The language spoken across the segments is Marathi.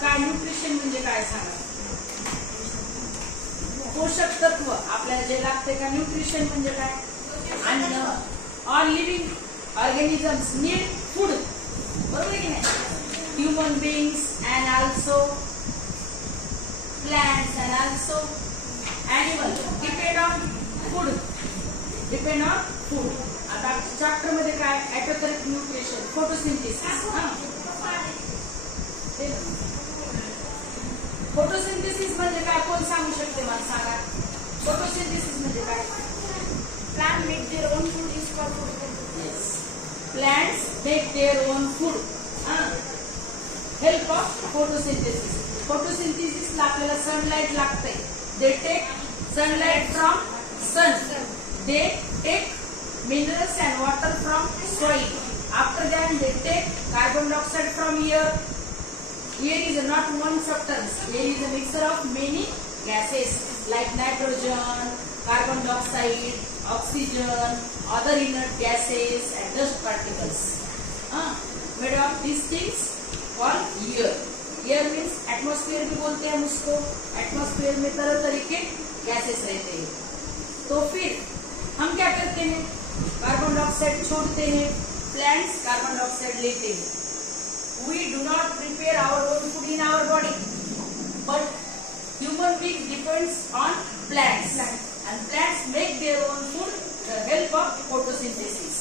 काय न्यूट्रिशन म्हणजे काय सांगा? पोषक तत्व आपल्याला जे लागते का? न्यूट्रिशन म्हणजे काय? अन्न. All living organisms need food, बरोबर की नाही? Human beings and also plants and also animal depend on food, depend on food. आता चॅप्टर मध्ये काय? ॲटोथेरिक न्यूट्रिशन, फोटोसिंथेसिस. फोटोसिंथेसिस म्हणजे काय? कोण सांगू शकते मला? सांगा. फोटोसिंथेसिस म्हणजे काय? Plant make their own food is called photosynthesis. Yes. Plants make their own food. Help of photosynthesis. Photosynthesis ला आपल्याला सनलाइट लागते. They take sunlight from sun. They take minerals and water from soil. After that they take carbon dioxide from air. Air is not one substance. Air is a mixture of many gases like nitrogen, carbon dioxide, oxygen, other inert gases and dust particles. Made of these things called air. Air means atmosphere भी बोलते हैं हम उसको. Atmosphere में तरह तरह के gases रहते हैं. तो फिर हम क्या करते हैं? कार्बन डाइऑक्साइड छोड़ते हैं, प्लांट्स कार्बन डाइऑक्साइड लेते हैं. We do not prepare our own food in our body, but human beings depends on plants. And plants make their own food with the help of photosynthesis.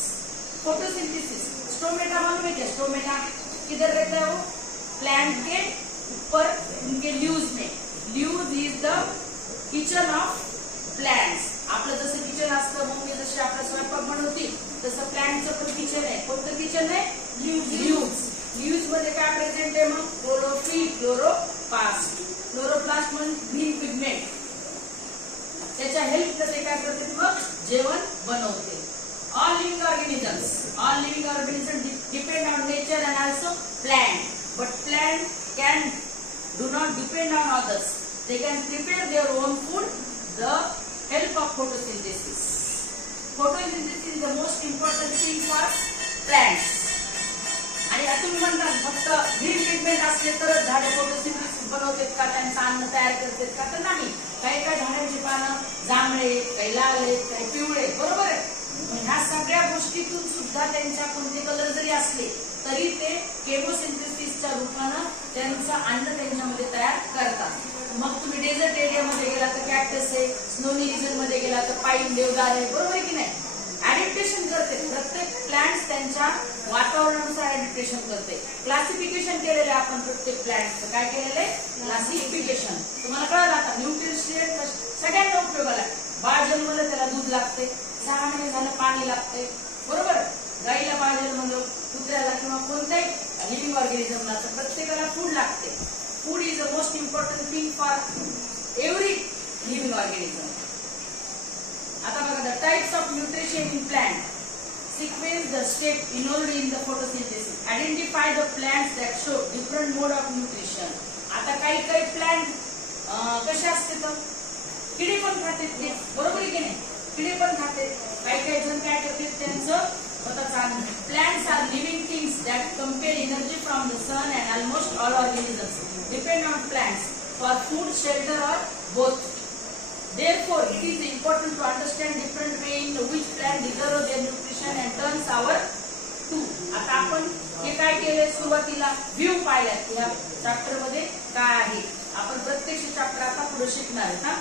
Photosynthesis. Stomata मालूम है क्या? स्टोमेटा किधर रहता है? वो प्लांट के ऊपर उनके लीव्स में. Leaves is the kitchen of plants. आपलं जसं किचन असतं, मम्मी जशी आपला स्वयंपाक बनवती तसं प्लांटचं पण किचन आहे. कोणतं किचन आहे? लीव्स. लीव्स मध्ये काय प्रेझेंट आहे मग? Chlorophyll, chloroplast. क्लोरोप्लास्ट म्हणजे ग्रीन पिगमेंट. त्याच्या हेल्प ते काय करते? मग जेवण बनवते. All living organisms depend on nature and also plant, but plant can do not depend on others. They can prepare their own food the help of photosynthesis. Photosynthesis is the most important thing for plants. आणि तुम्ही म्हणता फक्त ग्रीन पिगमेंट असले तरच झाडे फोटोसिंथेसिस बनवतात का? त्यांचं अन्न तयार करतात का? तर नाही. काही काही झाडांची पानं जांभळे, काही लाल आहेत, काही पिवळे, बरोबर आहे. ह्या सगळ्या गोष्टीतून सुद्धा त्यांच्या कोणते कलर जरी असले तरी ते केमोसिंथेसिसच्या रूपानं त्यांचं अन्न त्यांच्यामध्ये तयार करतात. मग तुम्ही डेझर्ट एरियामध्ये गेला तर कॅक्टस आहे, स्नोनी रिजन मध्ये गेला तर पाईन, देवदार आहे, बरोबर आहे की नाही? ऍडिप्टेशन करते. प्रत्येक प्लांट्स त्यांच्या वातावरणानुसार ऍडिप्टेशन करते. क्लासिफिकेशन केलेलं आहे आपण प्रत्येक प्लांट्सचं. काय केलेलं आहे? क्लासिफिकेशन. तुम्हाला कळलं आता? न्यूट्रिशन सगळ्यांना उपयोगाला. बाळ जन्मलं त्याला दूध लागते, 6 महिने झालं पाणी लागते, बरोबर? गाईला बाळ जन्मलं, कुत्र्याला किंवा कोणत्याही लिव्हिंग ऑर्गॅनिझमला तर प्रत्येकाला फूड लागते. Food is the most important thing for every living organism. आता बघा, the types of nutrition in plant. Sequence the step involved in the photosynthesis. Identify the plants that show different mode of nutrition. आता काही काही प्लांट कसे असते तर किडे पण खाते ते, बरोबर आहे की नाही? किडे पण खाते. काही काही जण काय करते? त्यांचं स्वतःचा अन्न. Plants are living things that compare energy from the sun and almost all organisms depend on plants for food, shelter और both. Therefore, it is important to understand different way in which plant deserve their nutrition and turns our to. आता आपण हे काय केले? सुरुवातीला व्ह्यू पाहिला की या चॅप्टर मध्ये काय आहे. आपण प्रत्यक्ष चॅप्टर आता पुढे शिकणार आहे.